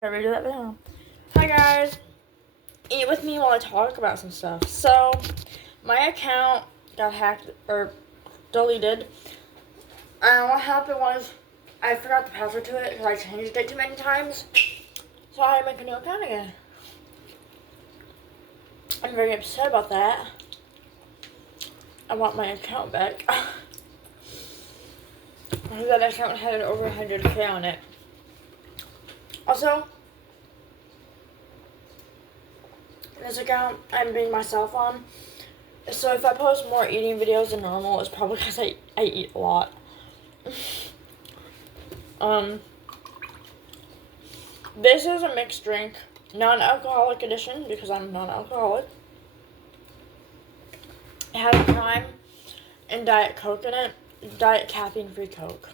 Should I redo that video? Hi guys, eat with me while I talk about some stuff. So, my account got hacked or deleted, and what happened was I forgot the password to it because I changed it too many times. So I had to make a new account again. I'm very upset about that. I want my account back. That account had over 100K on it. Also, this account I'm being myself on. So if I post more eating videos than normal, it's probably because I eat a lot. This is a mixed drink, non-alcoholic edition because I'm non-alcoholic. It has Prime and Diet Coke in it. Diet caffeine-free Coke.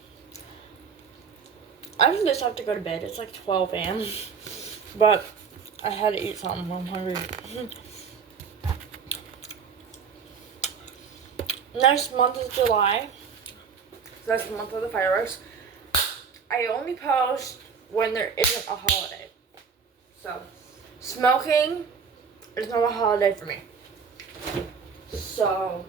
I just have to go to bed. It's like 12 a.m. But I had to eat something. I'm hungry. Next month is July. That's the month of the fireworks. I only post when there isn't a holiday. So, smoking is not a holiday for me. So,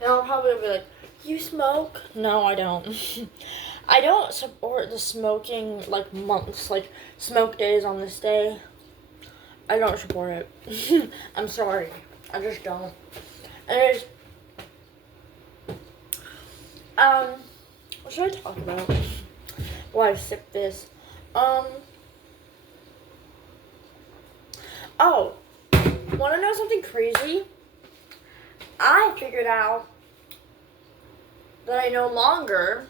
and I'll probably be like, you smoke? No, I don't. I don't support the smoking, like, months, like, smoke days on this day. I don't support it. I'm sorry. I just don't. Anyways, what should I talk about? While I sip this. Oh, wanna know something crazy? I figured out that I no longer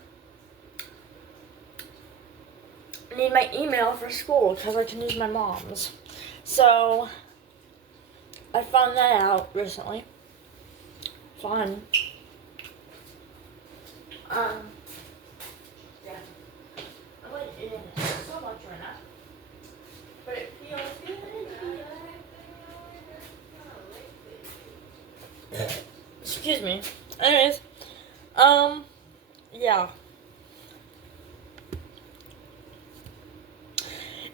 need my email for school because I can use my mom's. So, I found that out recently. Fun. Yeah. I'm like eating so much right now. But it feels good. Excuse me. Anyways, yeah.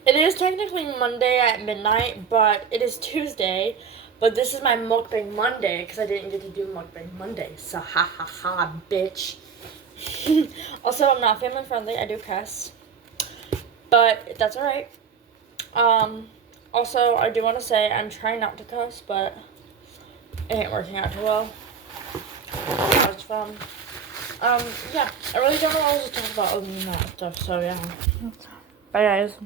It is technically Monday at midnight, but it is Tuesday. But this is my Mukbang Monday because I didn't get to do Mukbang Monday. So ha ha ha, bitch. Also, I'm not family friendly. I do cuss, but that's alright. Also, I do want to say I'm trying not to cuss, but it ain't working out too well. That's fun. Yeah, I really don't know what else to talk about other than that stuff. So yeah. Bye guys.